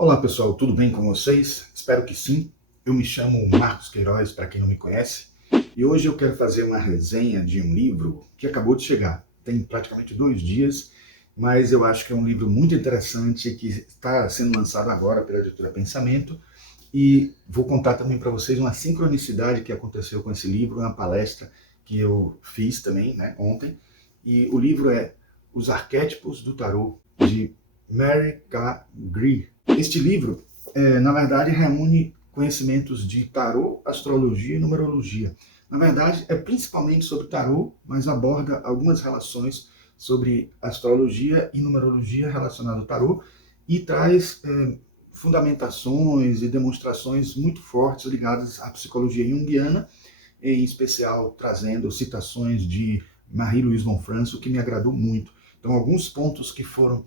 Olá pessoal, tudo bem com vocês? Espero que sim. Eu me chamo Marcos Queiroz, para quem não me conhece, e hoje eu quero fazer uma resenha de um livro que acabou de chegar. Tem praticamente 2 dias, mas eu acho que é um livro muito interessante que está sendo lançado agora pela editora Pensamento, e vou contar também para vocês uma sincronicidade que aconteceu com esse livro, uma palestra que eu fiz também, né, ontem. E o livro é Os Arquétipos do Tarot, de Mary K. Greer. Este livro, na verdade, reúne conhecimentos de tarô, astrologia e numerologia. Na verdade, é principalmente sobre tarô, mas aborda algumas relações sobre astrologia e numerologia relacionadas ao tarô e traz fundamentações e demonstrações muito fortes ligadas à psicologia junguiana, em especial trazendo citações de Marie-Louise von Franz, o que me agradou muito. Então, alguns pontos que foram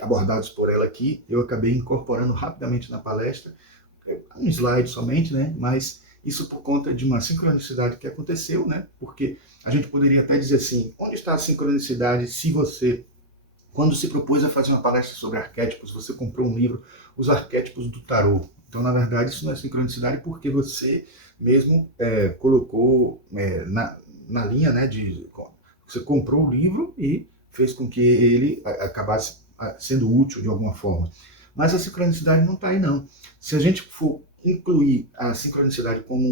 abordados por ela aqui, eu acabei incorporando rapidamente na palestra, um slide somente, né? Mas isso por conta de uma sincronicidade que aconteceu, né? Porque a gente poderia até dizer assim, onde está a sincronicidade se você, quando se propôs a fazer uma palestra sobre arquétipos, você comprou um livro, Os Arquétipos do Tarot. Então, na verdade, isso não é sincronicidade porque você mesmo colocou na linha, né, você comprou o livro e fez com que ele acabasse sendo útil de alguma forma. Mas a sincronicidade não está aí, não. Se a gente for incluir a sincronicidade como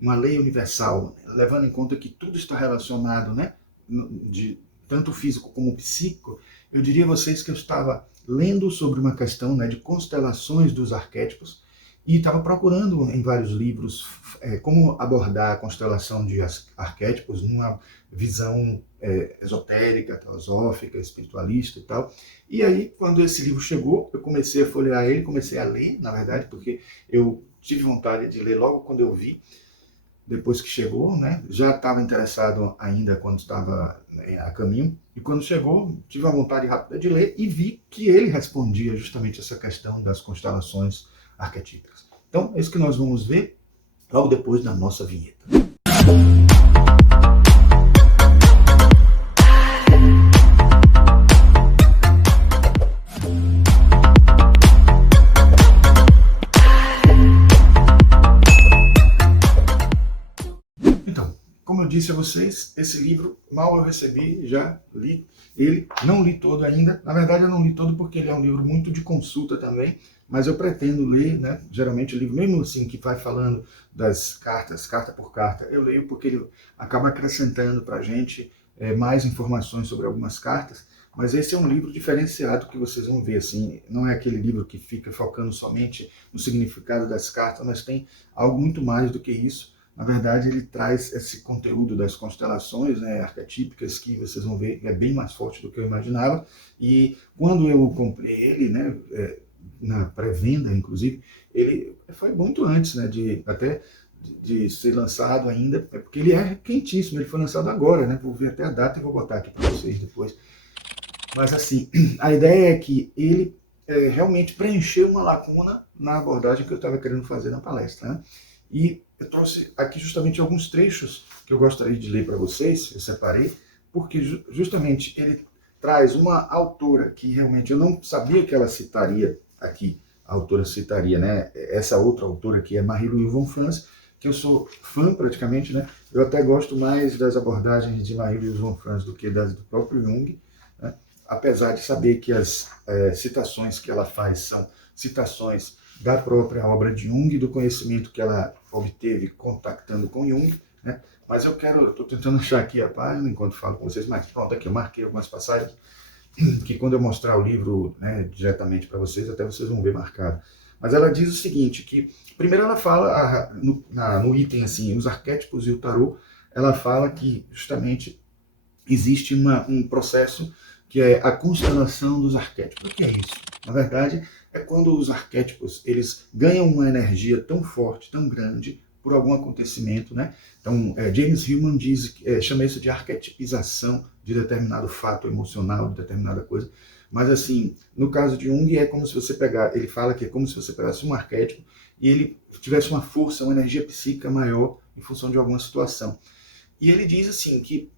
uma lei universal, levando em conta que tudo está relacionado, né, de tanto físico como psíquico, eu diria a vocês que eu estava lendo sobre uma questão, né, de constelações dos arquétipos e estava procurando em vários livros como abordar a constelação de arquétipos numa visão esotérica, teosófica, espiritualista e tal. E aí, quando esse livro chegou, eu comecei a folhear ele, comecei a ler, na verdade, porque eu tive vontade de ler logo quando eu vi, depois que chegou, né? Já estava interessado ainda quando estava a caminho, e quando chegou, tive uma vontade rápida de ler e vi que ele respondia justamente essa questão das constelações arquetípicas. Então, é isso que nós vamos ver logo depois da nossa vinheta. Como eu disse a vocês, esse livro, mal eu recebi, já li ele, não li todo ainda. Na verdade, eu não li todo porque ele é um livro muito de consulta também, mas eu pretendo ler, né? Geralmente o livro, mesmo assim, que vai falando das cartas, carta por carta, eu leio porque ele acaba acrescentando para a gente mais informações sobre algumas cartas, mas esse é um livro diferenciado que vocês vão ver, assim, não é aquele livro que fica focando somente no significado das cartas, mas tem algo muito mais do que isso. Na verdade, ele traz esse conteúdo das constelações, né, arquetípicas, que vocês vão ver é bem mais forte do que eu imaginava. E quando eu comprei ele, né, na pré-venda, inclusive, ele foi muito antes, né, de ser lançado ainda, porque ele é quentíssimo, ele foi lançado agora, né, vou ver até a data e vou botar aqui para vocês depois. Mas assim, a ideia é que ele realmente preencheu uma lacuna na abordagem que eu estava querendo fazer na palestra, né? E eu trouxe aqui justamente alguns trechos que eu gostaria de ler para vocês, eu separei, porque justamente ele traz uma autora que realmente eu não sabia que ela citaria aqui, a autora citaria, né? Essa outra autora que é Marie-Louise von Franz, que eu sou fã praticamente, né? Eu até gosto mais das abordagens de Marie-Louise von Franz do que das do próprio Jung, né? Apesar de saber que as citações que ela faz são citações da própria obra de Jung, do conhecimento que ela obteve contactando com Jung, né? Mas eu estou tentando achar aqui a página enquanto falo com vocês, mas pronto, aqui eu marquei algumas passagens que quando eu mostrar o livro, né, diretamente para vocês, até vocês vão ver marcado. Mas ela diz o seguinte, que primeiro ela fala, no item assim, os arquétipos e o tarô, ela fala que justamente existe um processo que é a constelação dos arquétipos. O que é isso? Na verdade, é quando os arquétipos eles ganham uma energia tão forte, tão grande, por algum acontecimento, né? Então, James Hillman chama isso de arquetipização de determinado fato emocional, de determinada coisa. Mas, assim, no caso de Jung, é como se você ele fala que é como se você pegasse um arquétipo e ele tivesse uma força, uma energia psíquica maior em função de alguma situação. E ele diz, assim, que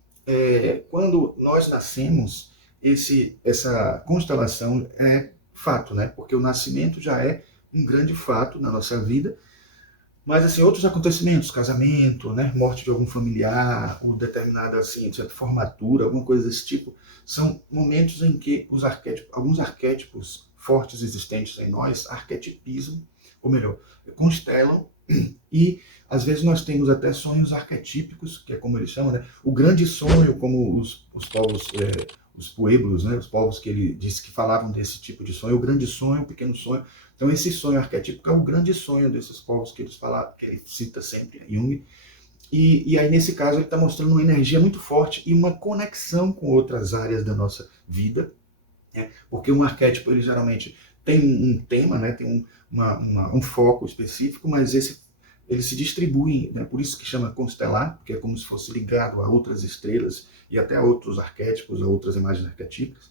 quando nós nascemos, essa constelação é fato, né? Porque o nascimento já é um grande fato na nossa vida, mas assim, outros acontecimentos, casamento, né, morte de algum familiar, ou determinada assim, certa formatura, alguma coisa desse tipo, são momentos em que alguns arquétipos fortes existentes em nós arquetipizam, ou melhor, constelam, e às vezes nós temos até sonhos arquetípicos, que é como eles chamam, né? O grande sonho, como os povos, os pueblos, né? Os povos que ele disse que falavam desse tipo de sonho, o grande sonho, o pequeno sonho. Então esse sonho arquetípico é o grande sonho desses povos que que ele cita sempre, Jung. E aí nesse caso ele está mostrando uma energia muito forte e uma conexão com outras áreas da nossa vida, né? Porque um arquétipo ele geralmente tem um tema, né? Tem um foco específico, mas ele se distribui, né? Por isso que chama constelar, porque é como se fosse ligado a outras estrelas e até a outros arquétipos, a outras imagens arquetípicas.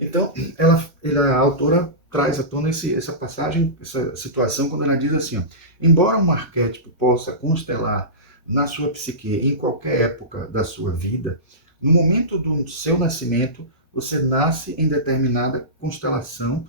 Então, a autora traz à tona essa passagem, essa situação, quando ela diz assim, ó, embora um arquétipo possa constelar na sua psique em qualquer época da sua vida, no momento do seu nascimento, você nasce em determinada constelação,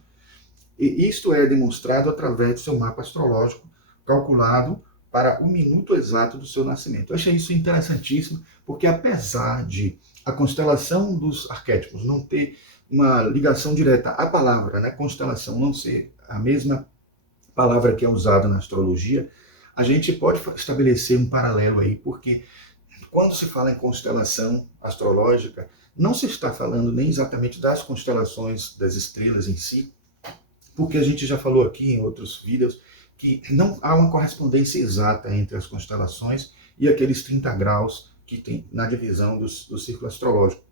e isto é demonstrado através do seu mapa astrológico, calculado para o minuto exato do seu nascimento. Eu achei isso interessantíssimo, porque apesar de a constelação dos arquétipos não ter uma ligação direta à palavra, né, constelação não ser a mesma palavra que é usada na astrologia, a gente pode estabelecer um paralelo aí, porque quando se fala em constelação astrológica, não se está falando nem exatamente das constelações das estrelas em si, porque a gente já falou aqui em outros vídeos que não há uma correspondência exata entre as constelações e aqueles 30 graus que tem na divisão do círculo astrológico.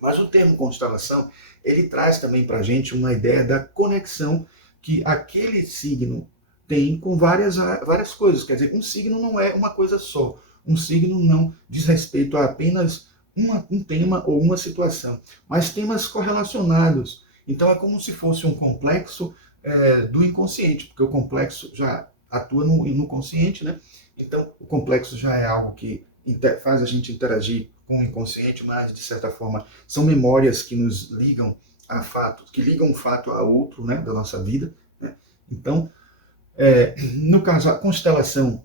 Mas o termo constelação, ele traz também para a gente uma ideia da conexão que aquele signo tem com várias coisas. Quer dizer, um signo não é uma coisa só. Um signo não diz respeito a apenas um tema ou uma situação, mas temas correlacionados. Então é como se fosse um complexo do inconsciente, porque o complexo já atua no consciente, né? Então o complexo já é algo que faz a gente interagir com o inconsciente, mas de certa forma são memórias que nos ligam a fatos, que ligam um fato a outro, né, da nossa vida, né? Então, no caso, a constelação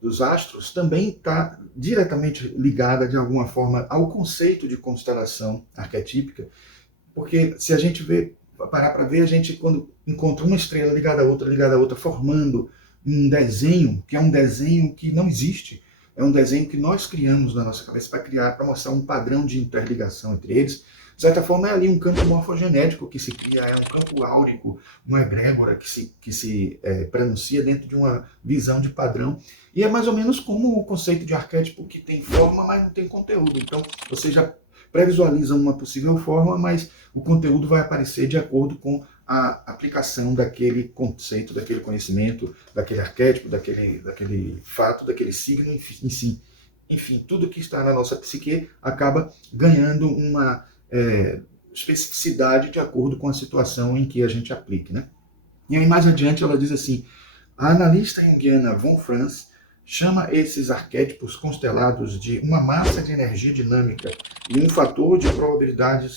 dos astros também está diretamente ligada, de alguma forma, ao conceito de constelação arquetípica, porque se a gente parar para ver, a gente quando encontra uma estrela ligada a outra, formando um desenho, que é um desenho que não existe, é um desenho que nós criamos na nossa cabeça para mostrar um padrão de interligação entre eles. De certa forma, é ali um campo morfogenético que se cria, é um campo áurico, uma egrégora que se pronuncia dentro de uma visão de padrão. E é mais ou menos como o conceito de arquétipo que tem forma, mas não tem conteúdo. Então, você já previsualiza uma possível forma, mas o conteúdo vai aparecer de acordo com a aplicação daquele conceito, daquele conhecimento, daquele arquétipo, daquele fato, daquele signo em si. Enfim, tudo que está na nossa psique acaba ganhando uma especificidade de acordo com a situação em que a gente aplique, né? E aí mais adiante ela diz assim, a analista junguiana Von Franz chama esses arquétipos constelados de uma massa de energia dinâmica e um fator de probabilidade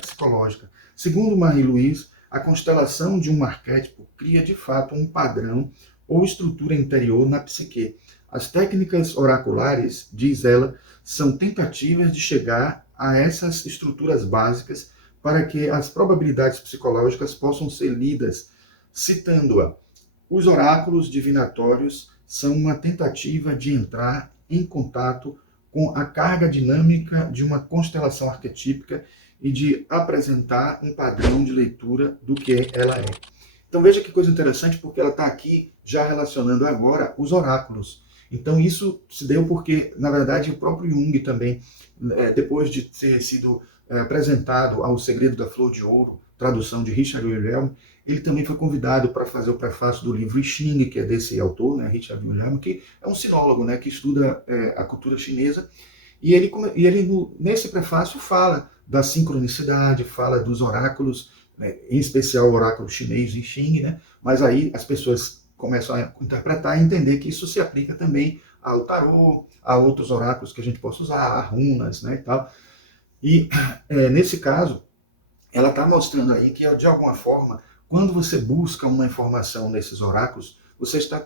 psicológica. Segundo Marie-Louise, a constelação de um arquétipo cria de fato um padrão ou estrutura interior na psique. As técnicas oraculares, diz ela, são tentativas de chegar a essas estruturas básicas para que as probabilidades psicológicas possam ser lidas. Citando-a, os oráculos divinatórios são uma tentativa de entrar em contato com a carga dinâmica de uma constelação arquetípica e de apresentar um padrão de leitura do que ela é. Então veja que coisa interessante, porque ela está aqui já relacionando agora os oráculos. Então isso se deu porque, na verdade, o próprio Jung também, depois de ter sido apresentado ao Segredo da Flor de Ouro, tradução de Richard Wilhelm, ele também foi convidado para fazer o prefácio do livro I Ching, que é desse autor, né, Richard Wilhelm, que é um sinólogo, né, que estuda a cultura chinesa, e ele nesse prefácio fala da sincronicidade, fala dos oráculos, né, em especial o oráculo chinês I Ching, né, mas aí as pessoas começam a interpretar e entender que isso se aplica também ao tarô, a outros oráculos que a gente possa usar, a runas, né, e tal. E nesse caso, ela está mostrando aí que, de alguma forma, quando você busca uma informação nesses oráculos, você está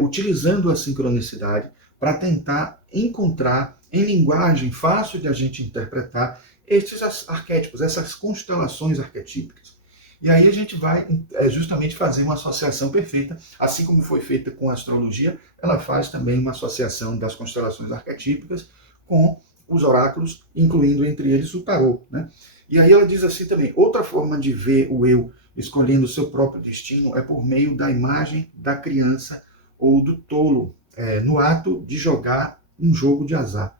utilizando a sincronicidade para tentar encontrar em linguagem fácil de a gente interpretar estes arquétipos, essas constelações arquetípicas. E aí a gente vai justamente fazer uma associação perfeita, assim como foi feita com a astrologia, ela faz também uma associação das constelações arquetípicas com os oráculos, incluindo entre eles o tarô, né? E aí ela diz assim também, outra forma de ver o eu escolhendo o seu próprio destino é por meio da imagem da criança ou do tolo, no ato de jogar um jogo de azar.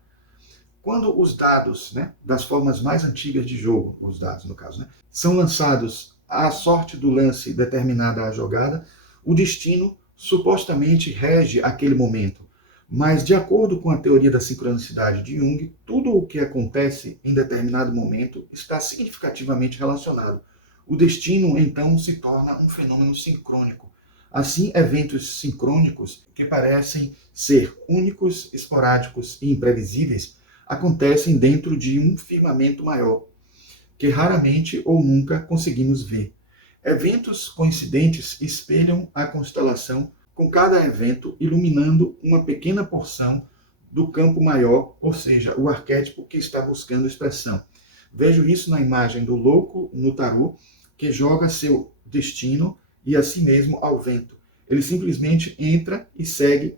Quando os dados, né, das formas mais antigas de jogo, os dados no caso, né, são lançados à sorte do lance determinada à jogada, o destino supostamente rege aquele momento. Mas, de acordo com a teoria da sincronicidade de Jung, tudo o que acontece em determinado momento está significativamente relacionado. O destino, então, se torna um fenômeno sincrônico. Assim, eventos sincrônicos, que parecem ser únicos, esporádicos e imprevisíveis, acontecem dentro de um firmamento maior, que raramente ou nunca conseguimos ver. Eventos coincidentes espelham a constelação, com cada evento iluminando uma pequena porção do campo maior, ou seja, o arquétipo que está buscando expressão. Vejo isso na imagem do louco no tarô, que joga seu destino e a si mesmo ao vento. Ele simplesmente entra e segue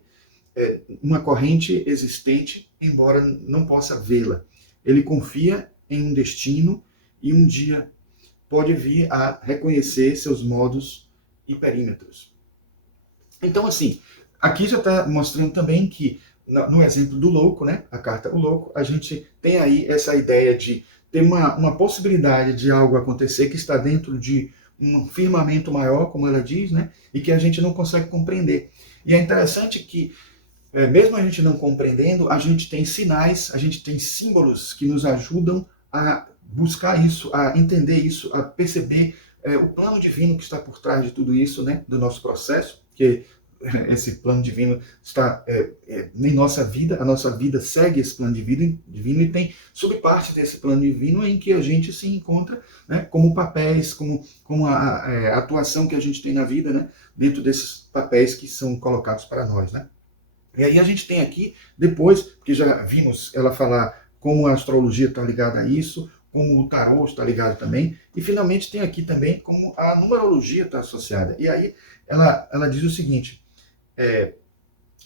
uma corrente existente, embora não possa vê-la. Ele confia em um destino e um dia pode vir a reconhecer seus modos e perímetros. Então, assim, aqui já está mostrando também que, no exemplo do louco, né, a carta O Louco, a gente tem aí essa ideia de ter uma possibilidade de algo acontecer que está dentro de um firmamento maior, como ela diz, né, e que a gente não consegue compreender. E é interessante que, mesmo a gente não compreendendo, a gente tem sinais, a gente tem símbolos que nos ajudam a buscar isso, a entender isso, a perceber o plano divino que está por trás de tudo isso, né, do nosso processo, que esse plano divino está em nossa vida, a nossa vida segue esse plano divino e tem subparte desse plano divino em que a gente se encontra, né, como papéis, como a atuação que a gente tem na vida, né, dentro desses papéis que são colocados para nós, né. E aí a gente tem aqui, depois, porque já vimos ela falar como a astrologia está ligada a isso, como o tarô está ligado também, e finalmente tem aqui também como a numerologia está associada. E aí ela diz o seguinte,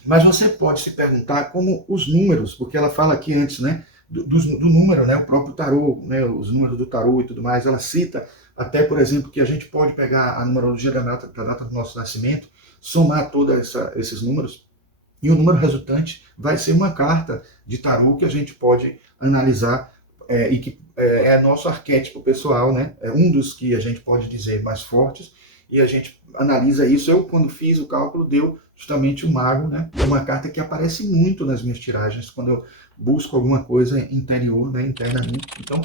mas você pode se perguntar como os números, porque ela fala aqui antes, né, do número, né, o próprio tarô, né, os números do tarô e tudo mais, ela cita até, por exemplo, que a gente pode pegar a numerologia da data do nosso nascimento, somar todos esses números, e o número resultante vai ser uma carta de tarô que a gente pode analisar e que é nosso arquétipo pessoal, né? É um dos que a gente pode dizer mais fortes, e a gente analisa isso. Eu, quando fiz o cálculo, deu justamente o mago, né? É uma carta que aparece muito nas minhas tiragens, quando eu busco alguma coisa interior, né? Interna a mim. Então,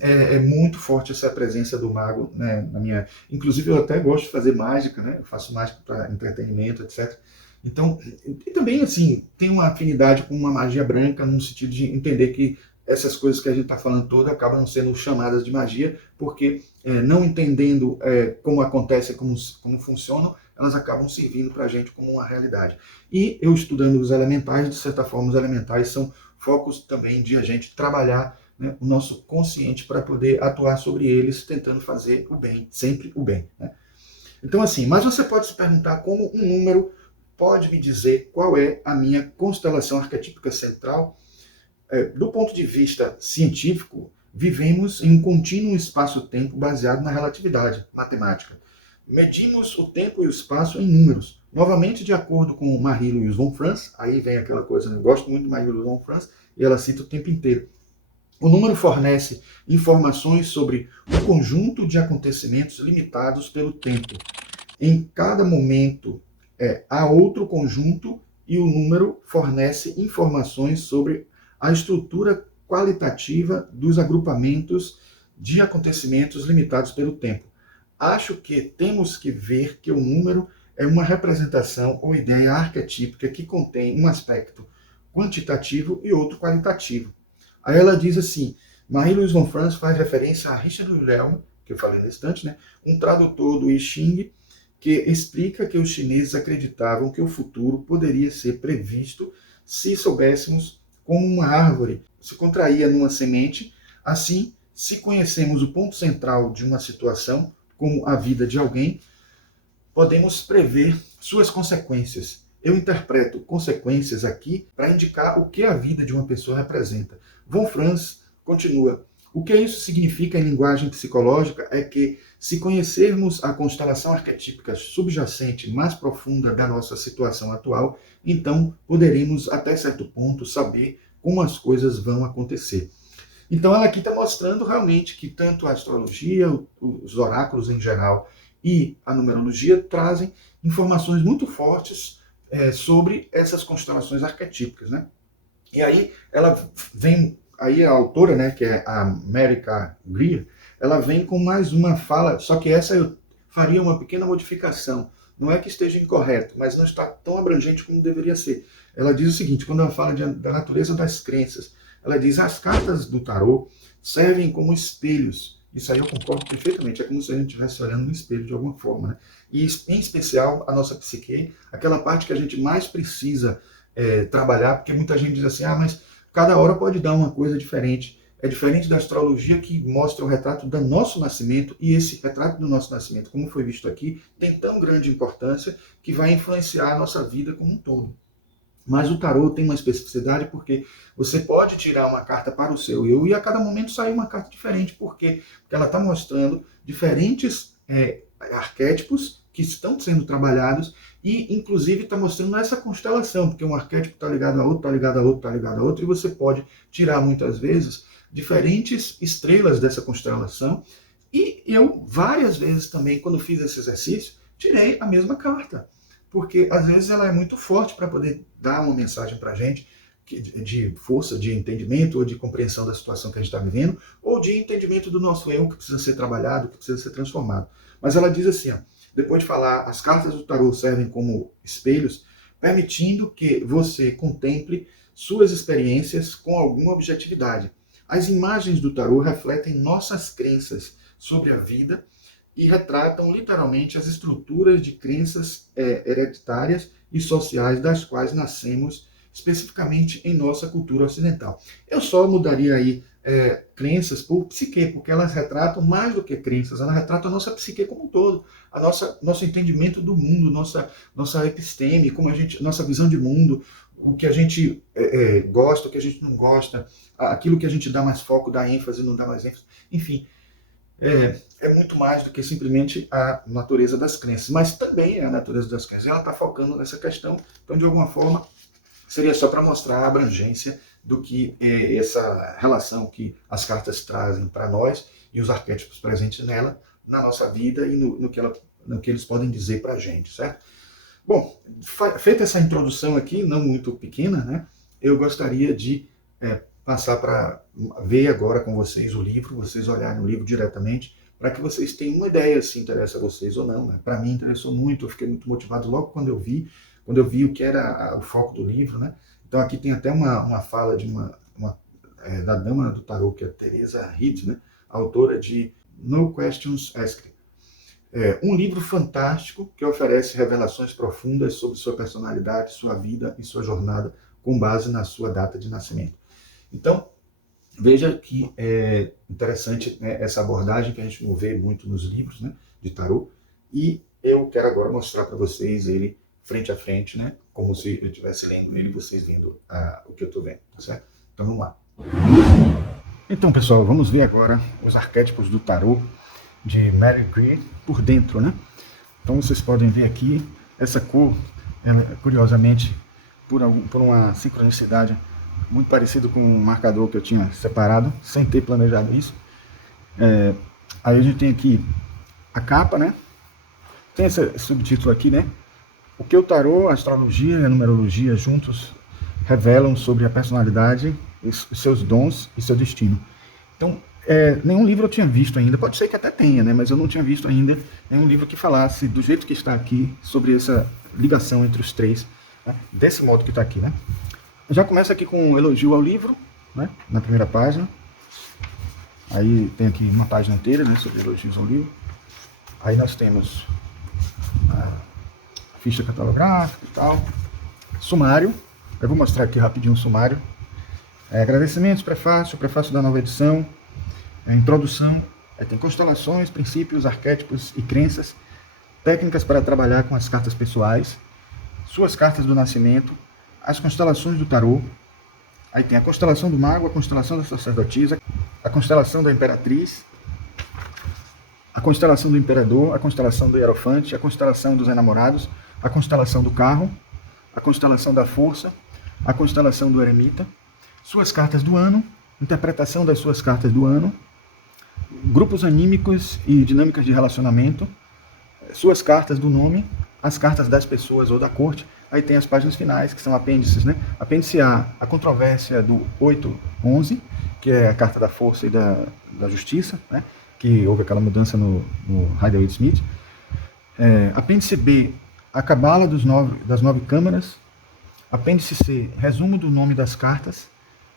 é muito forte essa presença do mago, né? Na minha... Inclusive, eu até gosto de fazer mágica, né? Eu faço mágica para entretenimento, etc. Então, e também, assim, tem uma afinidade com uma magia branca, no sentido de entender que essas coisas que a gente está falando todas acabam sendo chamadas de magia, porque não entendendo como acontece, como funcionam, elas acabam servindo para a gente como uma realidade. E eu estudando os elementais, de certa forma, os elementais são focos também de a gente trabalhar, né, o nosso consciente para poder atuar sobre eles, tentando fazer o bem, sempre o bem, né? Então, assim, mas você pode se perguntar como um número pode me dizer qual é a minha constelação arquetípica central. Do ponto de vista científico, vivemos em um contínuo espaço-tempo baseado na relatividade matemática. Medimos o tempo e o espaço em números. Novamente, de acordo com Marie-Louise von Franz, aí vem aquela coisa, eu gosto muito de Marie-Louise von Franz, e ela cita o tempo inteiro. O número fornece informações sobre um conjunto de acontecimentos limitados pelo tempo. Em cada momento, há outro conjunto e o número fornece informações sobre a estrutura qualitativa dos agrupamentos de acontecimentos limitados pelo tempo. Acho que temos que ver que o número é uma representação ou ideia arquetípica que contém um aspecto quantitativo e outro qualitativo. Aí ela diz assim, Marie-Louise von Franz faz referência a Richard Wilhelm, que eu falei na estante, né? Um tradutor do I Ching, que explica que os chineses acreditavam que o futuro poderia ser previsto se soubéssemos como uma árvore se contraía numa semente. Assim, se conhecemos o ponto central de uma situação, como a vida de alguém, podemos prever suas consequências. Eu interpreto consequências aqui para indicar o que a vida de uma pessoa representa. Von Franz continua: o que isso significa em linguagem psicológica é que, se conhecermos a constelação arquetípica subjacente mais profunda da nossa situação atual, então poderemos, até certo ponto, saber como as coisas vão acontecer. Então ela aqui está mostrando realmente que tanto a astrologia, os oráculos em geral e a numerologia trazem informações muito fortes sobre essas constelações arquetípicas, né? E aí ela vem, aí a autora, né, que é a America Greer, ela vem com mais uma fala, só que essa eu faria uma pequena modificação. Não é que esteja incorreto, mas não está tão abrangente como deveria ser. Ela diz o seguinte, quando ela fala da natureza das crenças, ela diz: as cartas do tarô servem como espelhos. Isso aí eu concordo perfeitamente. É como se a gente estivesse olhando no espelho de alguma forma, né? E em especial a nossa psique, aquela parte que a gente mais precisa trabalhar, porque muita gente diz assim: ah, mas cada hora pode dar uma coisa diferente. É diferente da astrologia, que mostra o retrato do nosso nascimento, e esse retrato do nosso nascimento, como foi visto aqui, tem tão grande importância que vai influenciar a nossa vida como um todo. Mas o tarô tem uma especificidade porque você pode tirar uma carta para o seu eu e a cada momento sair uma carta diferente. Por quê? Porque ela está mostrando diferentes arquétipos que estão sendo trabalhados e, inclusive, está mostrando essa constelação, porque um arquétipo está ligado a outro, está ligado a outro, está ligado a outro, e você pode tirar, muitas vezes, diferentes estrelas dessa constelação. E eu, várias vezes também, quando fiz esse exercício, tirei a mesma carta. Porque às vezes ela é muito forte para poder dar uma mensagem para a gente de força, de entendimento ou de compreensão da situação que a gente está vivendo, ou de entendimento do nosso eu que precisa ser trabalhado, que precisa ser transformado. Mas ela diz assim, ó, depois de falar: as cartas do tarô servem como espelhos, permitindo que você contemple suas experiências com alguma objetividade. As imagens do tarô refletem nossas crenças sobre a vida e retratam literalmente as estruturas de crenças hereditárias e sociais das quais nascemos, especificamente em nossa cultura ocidental. Eu só mudaria aí crenças por psique, porque elas retratam mais do que crenças, elas retratam a nossa psique como um todo, nosso entendimento do mundo, nossa episteme, como nossa visão de mundo, o que a gente gosta, o que a gente não gosta, aquilo que a gente dá mais foco, dá ênfase, não dá mais ênfase, enfim. É muito mais do que simplesmente a natureza das crenças, mas também é a natureza das crenças. Ela está focando nessa questão, então, de alguma forma, seria só para mostrar a abrangência do que essa relação que as cartas trazem para nós e os arquétipos presentes nela, na nossa vida e no que eles podem dizer para a gente, certo? Bom, feita essa introdução aqui, não muito pequena, né, eu gostaria de passar para ver agora com vocês o livro, vocês olharem o livro diretamente, para que vocês tenham uma ideia se interessa a vocês ou não. Né? Para mim interessou muito, eu fiquei muito motivado logo quando eu vi o que era o foco do livro. Né? Então aqui tem até uma fala de da dama do tarô, que é Teresa Reed, né? Autora de No Questions Asked. Um livro fantástico que oferece revelações profundas sobre sua personalidade, sua vida e sua jornada com base na sua data de nascimento. Então, veja que é interessante, né, essa abordagem que a gente não vê muito nos livros, né, de tarô, e eu quero agora mostrar para vocês ele frente a frente, né, como se eu estivesse lendo ele, vocês vendo o que eu estou vendo, tá certo? Então vamos lá. Então, pessoal, vamos ver agora os arquétipos do tarô de Mary Greer por dentro, né? Então vocês podem ver aqui, essa cor, ela, curiosamente, por uma sincronicidade, muito parecido com um marcador que eu tinha separado, sem ter planejado isso. Aí a gente tem aqui a capa, né? Tem esse subtítulo aqui, né? O que o tarô, a astrologia e a numerologia juntos revelam sobre a personalidade, os seus dons e seu destino. Então, nenhum livro eu tinha visto ainda, pode ser que até tenha, né? Mas eu não tinha visto ainda nenhum livro que falasse do jeito que está aqui, sobre essa ligação entre os três, né? Desse modo que está aqui, né? Já começa aqui com um elogio ao livro, né? Na primeira página. Aí tem aqui uma página inteira, né, sobre elogios ao livro. Aí nós temos a ficha catalográfica e tal. Sumário. Eu vou mostrar aqui rapidinho o sumário. Agradecimentos, prefácio da nova edição, introdução. Aí tem constelações, princípios, arquétipos e crenças, técnicas para trabalhar com as cartas pessoais, suas cartas do nascimento, as constelações do tarô. Aí tem a constelação do mago, a constelação da sacerdotisa, a constelação da imperatriz, a constelação do imperador, a constelação do hierofante, a constelação dos enamorados, a constelação do carro, a constelação da força, a constelação do eremita, suas cartas do ano, interpretação das suas cartas do ano, grupos anímicos e dinâmicas de relacionamento, suas cartas do nome, as cartas das pessoas ou da corte. Aí tem as páginas finais, que são apêndices, né? Apêndice A, a controvérsia do 811, que é a carta da força e da justiça, né? Que houve aquela mudança no Rider-Waite-Smith. Apêndice B, a cabala das 9 câmaras. Apêndice C, resumo do nome das cartas,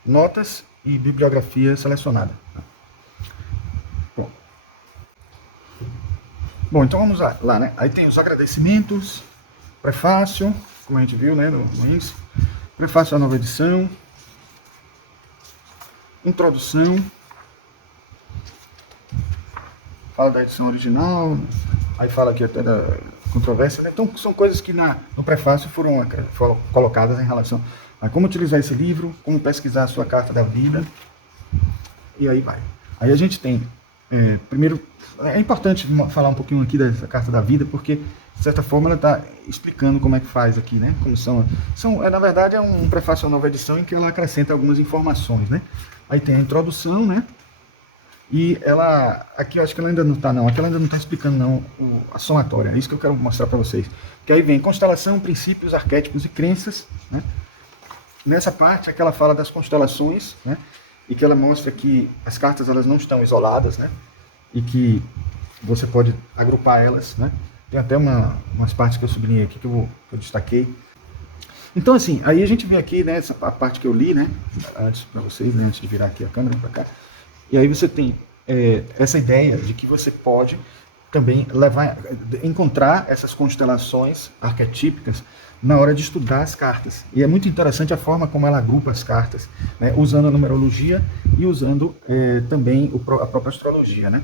notas e bibliografia selecionada. Bom, então vamos lá, né? Aí tem os agradecimentos, prefácio, como a gente viu, né, no índice, prefácio à nova edição, introdução, fala da edição original, aí fala aqui até da controvérsia, né? Então são coisas que no prefácio foram colocadas em relação a como utilizar esse livro, como pesquisar a sua carta da vida, e aí vai. Aí a gente tem, primeiro, é importante falar um pouquinho aqui dessa carta da vida, porque de certa forma ela está explicando como é que faz aqui, né? Como na verdade é um prefácio à nova edição em que ela acrescenta algumas informações, né? Aí tem a introdução, né? E ela, aqui eu acho que ela ainda não está não, aqui ela ainda não está explicando não a somatória, é isso que eu quero mostrar para vocês. Que aí vem constelação, princípios, arquétipos e crenças, né? Nessa parte é que ela fala das constelações, né? E que ela mostra que as cartas elas não estão isoladas, né? E que você pode agrupar elas, né? Tem até umas partes que eu sublinhei aqui que eu destaquei. Então assim, aí a gente vê aqui, né, a parte que eu li, né, antes para vocês, né, antes de virar aqui a câmera para cá. E aí você tem essa ideia de que você pode também encontrar essas constelações arquetípicas na hora de estudar as cartas. E é muito interessante a forma como ela agrupa as cartas, né, usando a numerologia e usando também a própria astrologia, né?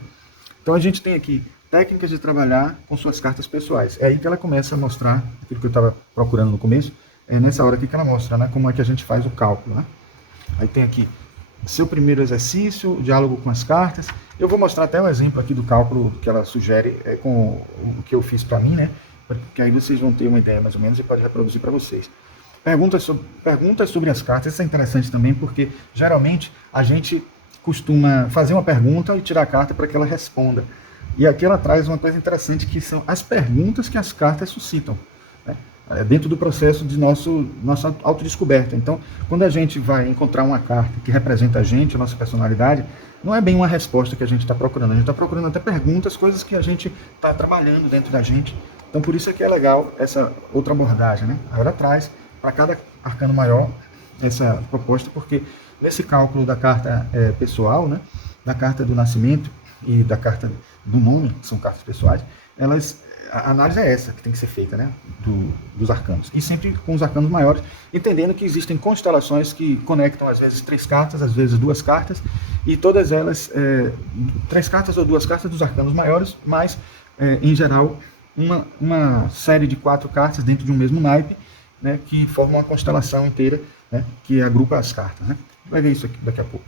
Então a gente tem aqui técnicas de trabalhar com suas cartas pessoais. É aí que ela começa a mostrar aquilo que eu estava procurando no começo, nessa hora aqui que ela mostra, né, como é que a gente faz o cálculo, né? Aí tem aqui seu primeiro exercício, diálogo com as cartas. Eu vou mostrar até um exemplo aqui do cálculo que ela sugere com o que eu fiz para mim, né? Porque aí vocês vão ter uma ideia mais ou menos e pode reproduzir para vocês. Perguntas sobre as cartas, isso é interessante também, porque geralmente a gente costuma fazer uma pergunta e tirar a carta para que ela responda. E aqui ela traz uma coisa interessante, que são as perguntas que as cartas suscitam, né? Dentro do processo de nossa autodescoberta. Então, quando a gente vai encontrar uma carta que representa a gente, a nossa personalidade, não é bem uma resposta que a gente está procurando. A gente está procurando até perguntas, coisas que a gente está trabalhando dentro da gente. Então, por isso é que é legal essa outra abordagem, né? Ela traz para cada arcano maior essa proposta, porque nesse cálculo da carta pessoal, né, da carta do nascimento e da carta do nome, que são cartas pessoais, a análise é essa que tem que ser feita, né, dos arcanos. E sempre com os arcanos maiores, entendendo que existem constelações que conectam às vezes 3 cartas, às vezes 2 cartas, e todas elas, 3 cartas ou 2 cartas dos arcanos maiores, mas, em geral, uma série de 4 cartas dentro de um mesmo naipe, né, que formam uma constelação inteira, né, que agrupa as cartas, né. Vai ver isso aqui daqui a pouco.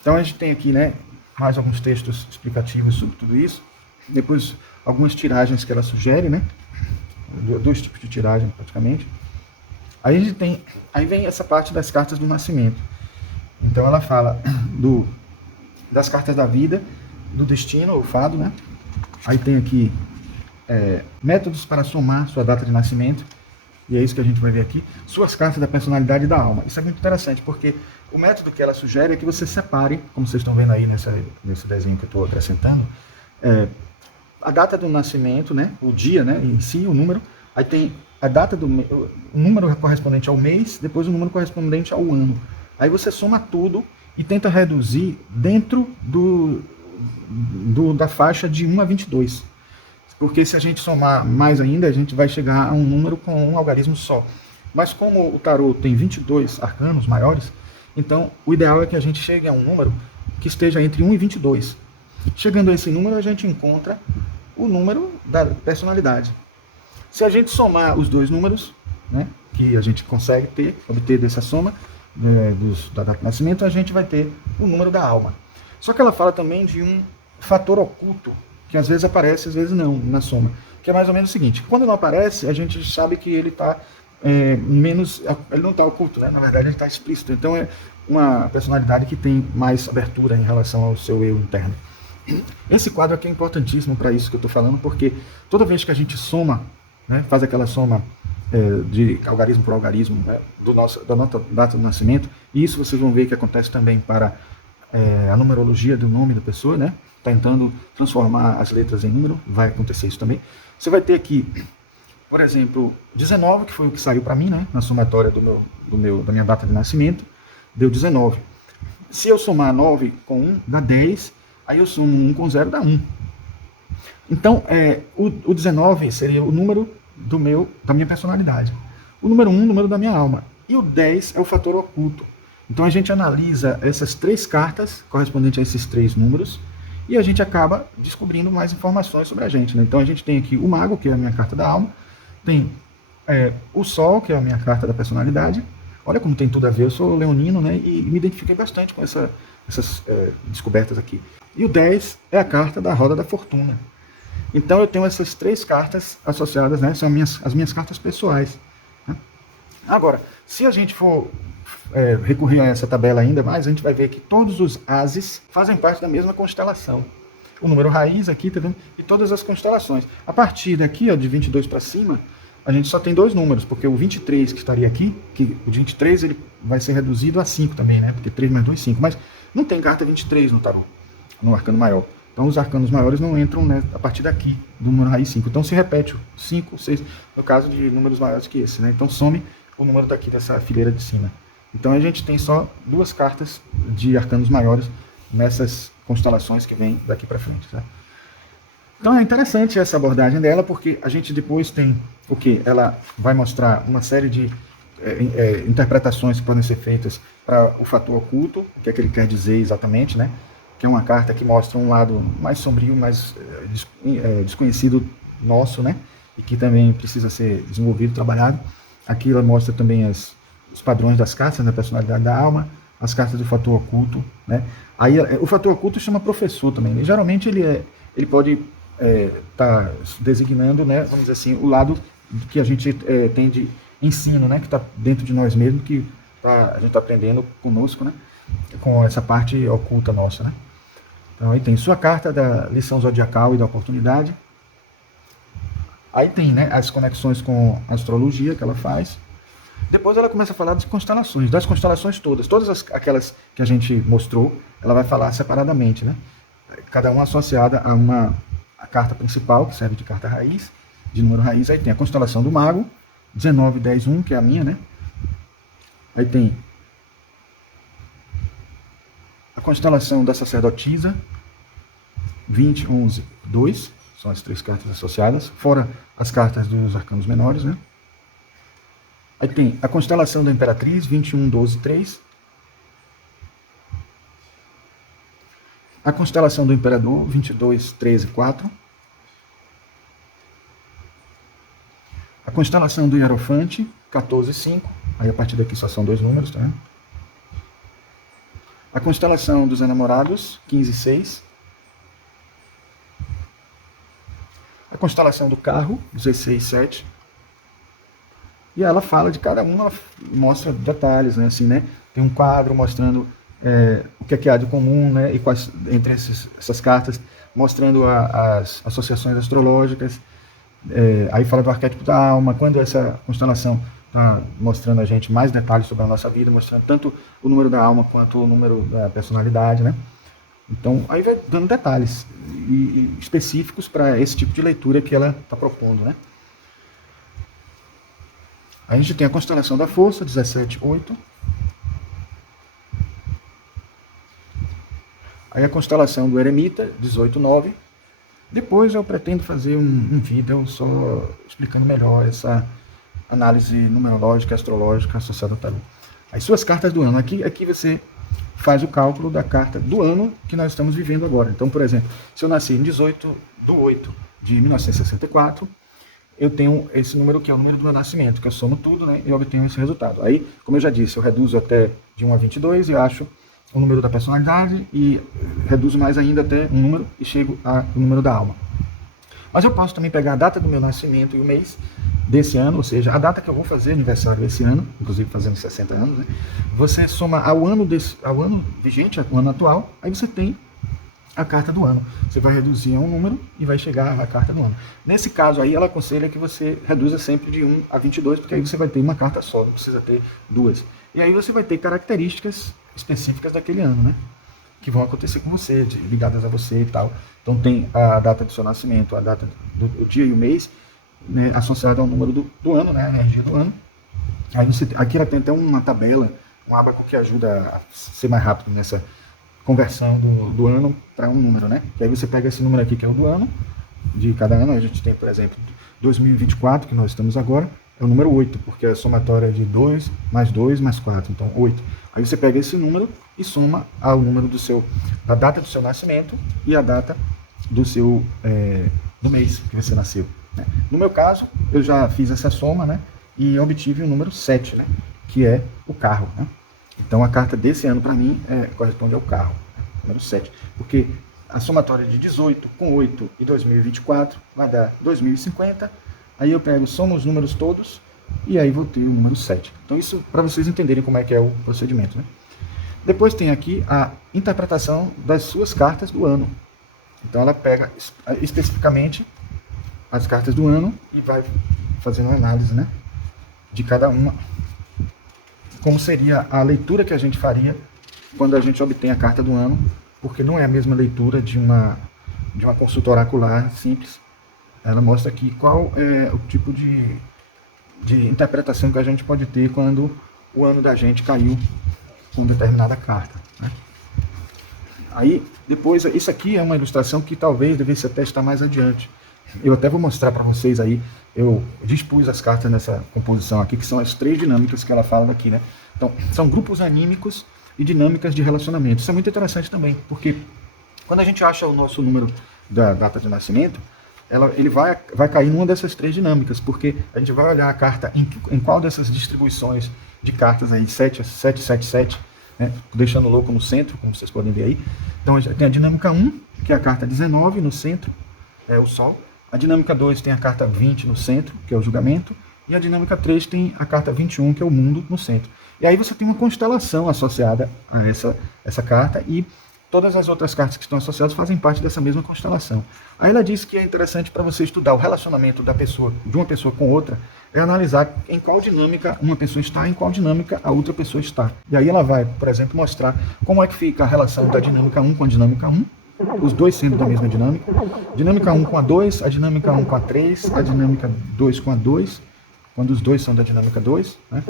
Então a gente tem aqui, né, mais alguns textos explicativos sobre tudo isso. Depois algumas tiragens que ela sugere, né? 2 tipos de tiragem praticamente. Aí a gente tem, aí vem essa parte das cartas do nascimento. Então ela fala das cartas da vida, do destino, o fado, né? Aí tem aqui métodos para somar sua data de nascimento. E é isso que a gente vai ver aqui. Suas cartas da personalidade e da alma. Isso é muito interessante, porque o método que ela sugere é que você separe, como vocês estão vendo aí nesse desenho que eu estou acrescentando, a data do nascimento, né, o dia, né, em si, o número. Aí tem a data o número correspondente ao mês, depois o número correspondente ao ano. Aí você soma tudo e tenta reduzir dentro da faixa de 1 a 22. Porque se a gente somar mais ainda, a gente vai chegar a um número com um algarismo só. Mas como o tarô tem 22 arcanos maiores, então o ideal é que a gente chegue a um número que esteja entre 1 e 22. Chegando a esse número, a gente encontra o número da personalidade. Se a gente somar os dois números, né, que a gente consegue obter dessa soma, da data de nascimento, a gente vai ter o número da alma. Só que ela fala também de um fator oculto, que às vezes aparece, às vezes não, na soma. Que é mais ou menos o seguinte: quando não aparece, a gente sabe que ele está ele não está oculto, né? Na verdade ele está explícito. Então é uma personalidade que tem mais abertura em relação ao seu eu interno. Esse quadro aqui é importantíssimo para isso que eu estou falando, porque toda vez que a gente soma, né, faz aquela soma de algarismo por algarismo, né, da nossa data de nascimento, e isso vocês vão ver que acontece também para a numerologia do nome da pessoa, né, tentando transformar as letras em número, vai acontecer isso também. Você vai ter aqui, por exemplo, 19, que foi o que saiu para mim, né, na somatória da minha data de nascimento, deu 19. Se eu somar 9 com 1, dá 10, aí eu somo 1 com 0, dá 1. Então, o 19 seria o número da minha personalidade. O número 1, o número da minha alma. E o 10 é o fator oculto. Então a gente analisa essas 3 cartas correspondentes a esses 3 números e a gente acaba descobrindo mais informações sobre a gente, né? Então a gente tem aqui o mago, que é a minha carta da alma, tem o sol, que é a minha carta da personalidade. Olha como tem tudo a ver, eu sou leonino, né? E me identifiquei bastante com essas descobertas aqui. E o 10 é a carta da roda da fortuna. Então eu tenho essas 3 cartas associadas, né? São as minhas cartas pessoais, né? Agora, se a gente for recorrer a essa tabela ainda mais, a gente vai ver que todos os ases fazem parte da mesma constelação. O número raiz aqui, tá vendo? E todas as constelações. A partir daqui, ó, de 22 para cima, a gente só tem 2 números, porque o 23 que estaria aqui, que o 23 ele vai ser reduzido a 5 também, né? Porque 3 mais 2, 5. Mas não tem carta 23 no tarô, no arcano maior. Então os arcanos maiores não entram, né, a partir daqui, do número raiz 5. Então se repete o 5, 6, no caso de números maiores que esse, né? Então some o número daqui dessa fileira de cima. Então a gente tem só 2 cartas de arcanos maiores nessas constelações que vêm daqui para frente, né? Então é interessante essa abordagem dela, porque a gente depois tem o que? Ela vai mostrar uma série de interpretações que podem ser feitas para o fator oculto, o que é que ele quer dizer exatamente, né? Que é uma carta que mostra um lado mais sombrio, mais desconhecido nosso, né? E que também precisa ser desenvolvido, trabalhado. Aqui ela mostra também os padrões das cartas, da personalidade da alma, as cartas do fator oculto, né? Aí o fator oculto chama professor também. E, geralmente ele pode estar designando, né, vamos dizer assim, o lado que a gente tem de ensino, né, que está dentro de nós mesmos, que a gente está aprendendo conosco, né, com essa parte oculta nossa, né. Então aí tem sua carta da lição zodiacal e da oportunidade. Aí tem, né, as conexões com a astrologia que ela faz. Depois ela começa a falar das constelações todas aquelas que a gente mostrou, ela vai falar separadamente, né? Cada uma associada a carta principal, que serve de carta raiz, de número raiz. Aí tem a constelação do mago, 19, 10, 1, que é a minha, né? Aí tem a constelação da sacerdotisa, 20, 11, 2, são as 3 cartas associadas, fora as cartas dos arcanos menores, né? Aí tem a constelação da Imperatriz, 21, 12, 3. A constelação do Imperador, 22, 13, 4. A constelação do Hierofante, 14, 5. Aí a partir daqui só são 2 números, tá? A constelação dos Enamorados, 15, 6. A constelação do Carro, 16, 7. E ela fala de cada uma, ela mostra detalhes, né, assim, né? Tem um quadro mostrando o que há de comum, né? E quais, entre essas cartas, mostrando as associações astrológicas. Aí fala do arquétipo da alma, quando essa constelação está mostrando a gente mais detalhes sobre a nossa vida, mostrando tanto o número da alma quanto o número da personalidade, né? Então, aí vai dando detalhes específicos para esse tipo de leitura que ela está propondo, né? A gente tem a constelação da força, 17, 8. Aí a constelação do Eremita, 18,9. Depois eu pretendo fazer um vídeo só explicando melhor essa análise numerológica, astrológica associada ao tarô. As suas cartas do ano. Aqui você faz o cálculo da carta do ano que nós estamos vivendo agora. Então, por exemplo, se eu nasci em 18/8/1964, eu tenho esse número que é o número do meu nascimento, que eu somo tudo, né, e obtenho esse resultado. Aí, como eu já disse, eu reduzo até de 1 a 22 e acho o número da personalidade e reduzo mais ainda até um número e chego ao número da alma. Mas eu posso também pegar a data do meu nascimento e o mês desse ano, ou seja, a data que eu vou fazer aniversário esse ano, inclusive fazendo 60 anos, né? Você soma ao ano vigente, ao ano atual, aí você tem a carta do ano. Você vai reduzir a um número e vai chegar à carta do ano. Nesse caso aí, ela aconselha que você reduza sempre de 1 a 22, porque aí você vai ter uma carta só, não precisa ter duas. E aí você vai ter características específicas daquele ano, né? Que vão acontecer com você, ligadas a você e tal. Então tem a data do seu nascimento, a data do dia e o mês, né, associada ao número do ano, né, a energia do ano. Aí aqui ela tem até uma tabela, um ábaco que ajuda a ser mais rápido nessa conversão do ano para um número, né? E aí você pega esse número aqui que é o do ano, de cada ano. A gente tem, por exemplo, 2024, que nós estamos agora, é o número 8, porque é a somatória de 2 mais 2 mais 4, então 8. Aí você pega esse número e soma ao número da data do seu nascimento e a data do mês que você nasceu, né? No meu caso, eu já fiz essa soma, né, e obtive o número 7, né, que é o carro, né? Então a carta desse ano para mim corresponde ao carro, né, número 7, porque a somatória de 18 com 8 e 2024 vai dar 2050, aí eu somo os números todos e aí vou ter o número 7. Então isso para vocês entenderem como é que é o procedimento, né? Depois tem aqui a interpretação das suas cartas do ano. Então ela pega especificamente as cartas do ano e vai fazendo uma análise, né, de cada uma, como seria a leitura que a gente faria quando a gente obtém a carta do ano, porque não é a mesma leitura de uma consulta oracular simples. Ela mostra aqui qual é o tipo de interpretação que a gente pode ter quando o ano da gente caiu com determinada carta, né? Aí, depois, isso aqui é uma ilustração que talvez devesse até estar mais adiante. Eu até vou mostrar para vocês aí, eu dispus as cartas nessa composição aqui, que são as 3 dinâmicas que ela fala aqui, né? Então, são grupos anímicos e dinâmicas de relacionamento. Isso é muito interessante também, porque quando a gente acha o nosso número da data de nascimento, ele vai cair numa dessas 3 dinâmicas, porque a gente vai olhar a carta em qual dessas distribuições de cartas aí, 777, né, deixando o louco no centro, como vocês podem ver aí. Então tem a dinâmica 1, que é a carta 19 no centro, é o Sol. A dinâmica 2 tem a carta 20 no centro, que é o julgamento. E a dinâmica 3 tem a carta 21, que é o mundo, no centro. E aí você tem uma constelação associada a essa carta, e todas as outras cartas que estão associadas fazem parte dessa mesma constelação. Aí ela diz que é interessante para você estudar o relacionamento de uma pessoa com outra, é analisar em qual dinâmica uma pessoa está e em qual dinâmica a outra pessoa está. E aí ela vai, por exemplo, mostrar como é que fica a relação da dinâmica 1 com a dinâmica 1, os dois sendo da mesma dinâmica, dinâmica 1 com a 2, a dinâmica 1 com a 3, a dinâmica 2 com a 2, quando os dois são da dinâmica 2, né?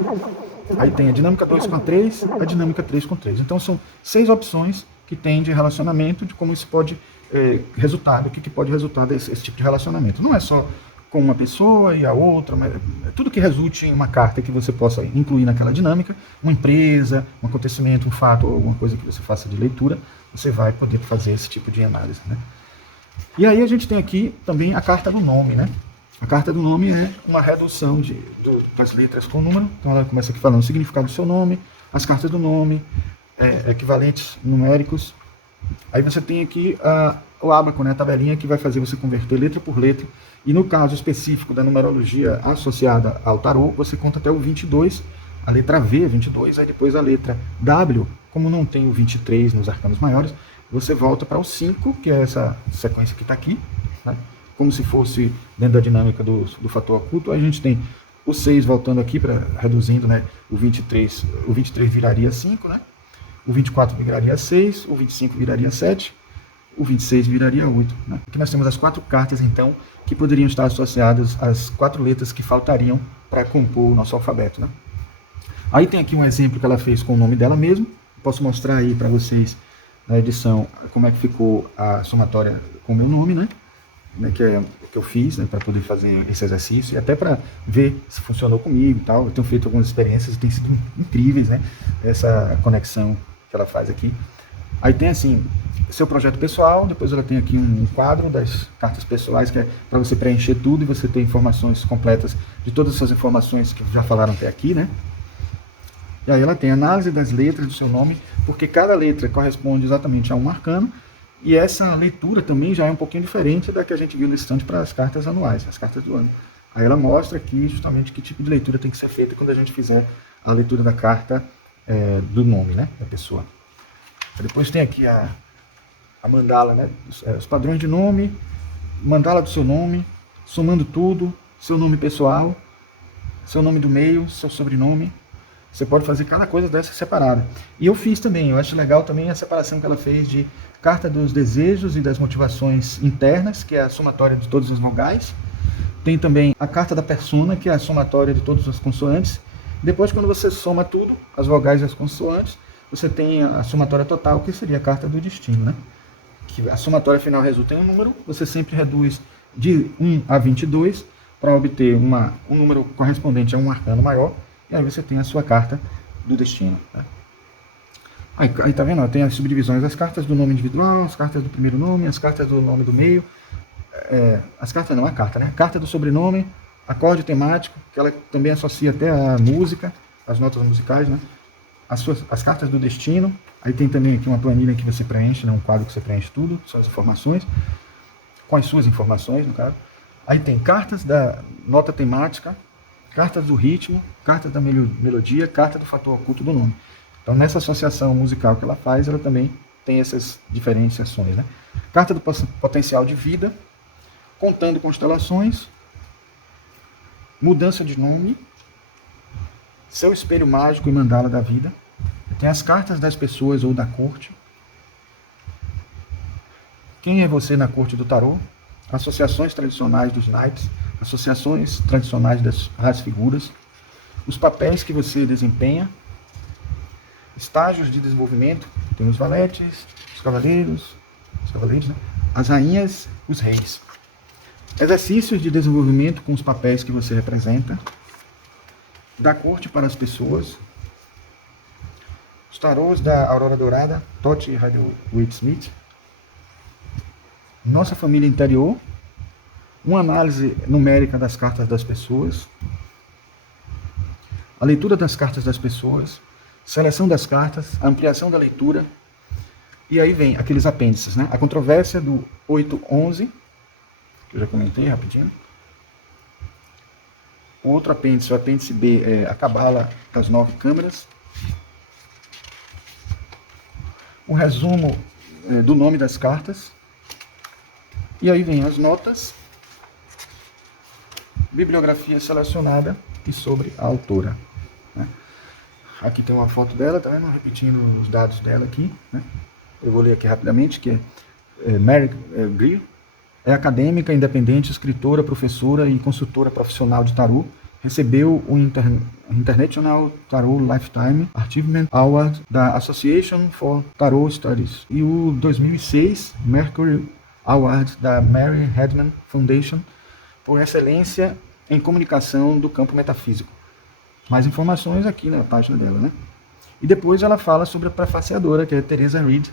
Aí tem a dinâmica 2 com a 3, a dinâmica 3 com 3. Então são 6 opções que tem de relacionamento, de como isso pode resultar, o que pode resultar desse tipo de relacionamento. Não é só com uma pessoa e a outra, mas tudo que resulte em uma carta que você possa incluir naquela dinâmica, uma empresa, um acontecimento, um fato, ou alguma coisa que você faça de leitura, você vai poder fazer esse tipo de análise, né? E aí a gente tem aqui também a carta do nome, né? A carta do nome é uma redução das letras com o número. Então ela começa aqui falando o significado do seu nome, as cartas do nome, equivalentes numéricos. Aí você tem aqui o ábaco, né, a tabelinha que vai fazer você converter letra por letra. E no caso específico da numerologia associada ao tarô, você conta até o 22, a letra V, 22, aí depois a letra W, como não tem o 23 nos arcanos maiores, você volta para o 5, que é essa sequência que está aqui, né? Como se fosse dentro da dinâmica do fator oculto. A gente tem o 6 voltando aqui, reduzindo, né, o 23 viraria 5, né? O 24 viraria 6, o 25 viraria 7, o 26 viraria 8. Né? Aqui nós temos as 4 cartas, então, que poderiam estar associadas às 4 letras que faltariam para compor o nosso alfabeto. Né? Aí tem aqui um exemplo que ela fez com o nome dela mesmo. Posso mostrar aí para vocês na edição como é que ficou a somatória com o meu nome, né? Que é o que eu fiz, né, para poder fazer esse exercício e até para ver se funcionou comigo e tal. Eu tenho feito algumas experiências e tem sido incríveis, né? Essa conexão que ela faz aqui. Aí tem assim, seu projeto pessoal, depois ela tem aqui um quadro das cartas pessoais, que é para você preencher tudo e você ter informações completas de todas essas informações que já falaram até aqui, né? E aí ela tem análise das letras do seu nome, porque cada letra corresponde exatamente a um arcano, e essa leitura também já é um pouquinho diferente da que a gente viu no instante para as cartas anuais, as cartas do ano. Aí ela mostra aqui justamente que tipo de leitura tem que ser feita quando a gente fizer a leitura da carta do nome, né, da pessoa. Depois tem aqui a mandala, né, os padrões de nome, mandala do seu nome, somando tudo, seu nome pessoal, seu nome do meio, seu sobrenome. Você pode fazer cada coisa dessa separada. E eu fiz também, eu acho legal também a separação que ela fez de carta dos desejos e das motivações internas, que é a somatória de todas as vogais. Tem também a carta da persona, que é a somatória de todas as consoantes. Depois, quando você soma tudo, as vogais e as consoantes, você tem a somatória total, que seria a carta do destino, né? Que a somatória final resulta em um número, você sempre reduz de 1 a 22 para obter um número correspondente a um arcano maior. E aí você tem a sua carta do destino. Tá? Aí tá vendo? Ó, tem as subdivisões, as cartas do nome individual, as cartas do primeiro nome, as cartas do nome do meio. As cartas não, a carta, né? A carta do sobrenome, acorde temático, que ela também associa até a música, as notas musicais, né? As cartas do destino. Aí tem também aqui uma planilha que você preenche, né? Um quadro que você preenche tudo, suas informações, com as suas informações, no caso. Aí tem cartas da nota temática, cartas do ritmo, cartas da melodia, carta do fator oculto do nome. Então, nessa associação musical que ela faz, ela também tem essas diferenciações, né? Carta do potencial de vida, contando constelações, mudança de nome, seu espelho mágico e mandala da vida. Tem as cartas das pessoas ou da corte. Quem é você na corte do tarô? Associações tradicionais dos naipes, associações tradicionais das raras figuras, os papéis que você desempenha, estágios de desenvolvimento, tem os valetes, os cavaleiros, né? As rainhas, os reis. Exercícios de desenvolvimento com os papéis que você representa, da corte para as pessoas, os tarôs da Aurora Dourada, Totti Rider-Waite-Smith, nossa família interior, uma análise numérica das cartas das pessoas, a leitura das cartas das pessoas, seleção das cartas, a ampliação da leitura, e aí vem aqueles apêndices, né? A controvérsia do 811, que eu já comentei rapidinho. O outro apêndice, o apêndice B, é a cabala das 9 câmeras. O resumo do nome das cartas. E aí vem as notas, bibliografia selecionada e sobre a autora. Né? Aqui tem uma foto dela, tá vendo? Repetindo os dados dela aqui. Né? Eu vou ler aqui rapidamente, que é Mary Greer. É acadêmica, independente, escritora, professora e consultora profissional de tarô. Recebeu o International Tarot Lifetime Achievement Award da Association for Tarot Studies e o 2006 Mercury Award da Mary Hedman Foundation por excelência em comunicação do campo metafísico. Mais informações aqui na página dela, né? E depois ela fala sobre a prefaciadora, que é Teresa Reed,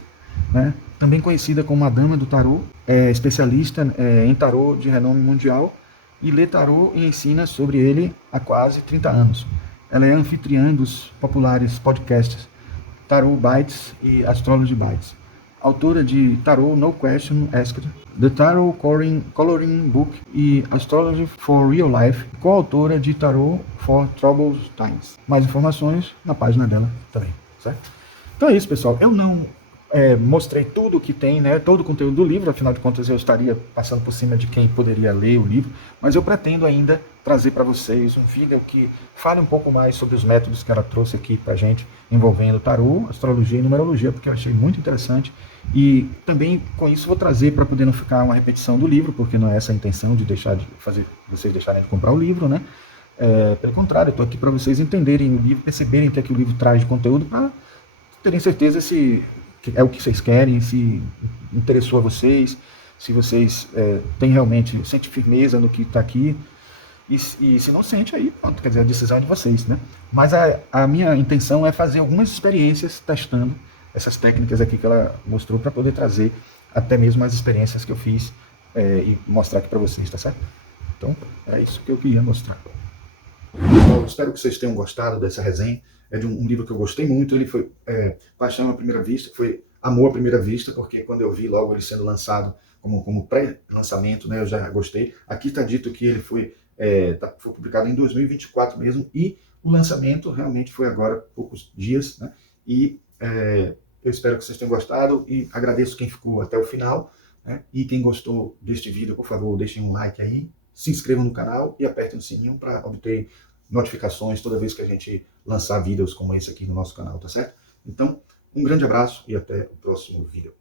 né? Também conhecida como a Dama do Tarô, é especialista em tarô de renome mundial e lê tarô e ensina sobre ele há quase 30 anos. Ela é anfitriã dos populares podcasts Tarot Bites e Astrology Bites. Autora de Tarot No Question Asked, The Tarot Coloring Book e Astrology for Real Life, coautora de Tarot for Troubled Times. Mais informações na página dela também, certo? Então é isso, pessoal. Eu não mostrei tudo o que tem, né, todo o conteúdo do livro, afinal de contas eu estaria passando por cima de quem poderia ler o livro, mas eu pretendo ainda trazer para vocês um vídeo que fale um pouco mais sobre os métodos que ela trouxe aqui para a gente, envolvendo tarô, astrologia e numerologia, porque eu achei muito interessante, e também com isso vou trazer para poder não ficar uma repetição do livro, porque não é essa a intenção de deixar de fazer vocês deixarem de comprar o livro, né? Pelo contrário, eu estou aqui para vocês entenderem o livro, perceberem o que é que o livro traz de conteúdo, para terem certeza se é o que vocês querem, se interessou a vocês, se vocês têm realmente, sente firmeza no que está aqui, e se não sente, aí pronto, quer dizer, a decisão é de vocês, né? Mas a minha intenção é fazer algumas experiências testando essas técnicas aqui que ela mostrou, para poder trazer até mesmo as experiências que eu fiz e mostrar aqui para vocês, tá certo? Então, é isso que eu queria mostrar. Bom, espero que vocês tenham gostado dessa resenha. É de um livro que eu gostei muito. Ele foi Paixão à Primeira Vista, foi Amor à Primeira Vista, porque quando eu vi logo ele sendo lançado como pré-lançamento, né, eu já gostei. Aqui está dito que ele foi publicado em 2024 mesmo, e o lançamento realmente foi agora, poucos dias, né? E eu espero que vocês tenham gostado e agradeço quem ficou até o final, né? E quem gostou deste vídeo, por favor, deixem um like aí, se inscrevam no canal e apertem o sininho para obter notificações toda vez que a gente lançar vídeos como esse aqui no nosso canal, tá certo? Então, um grande abraço e até o próximo vídeo.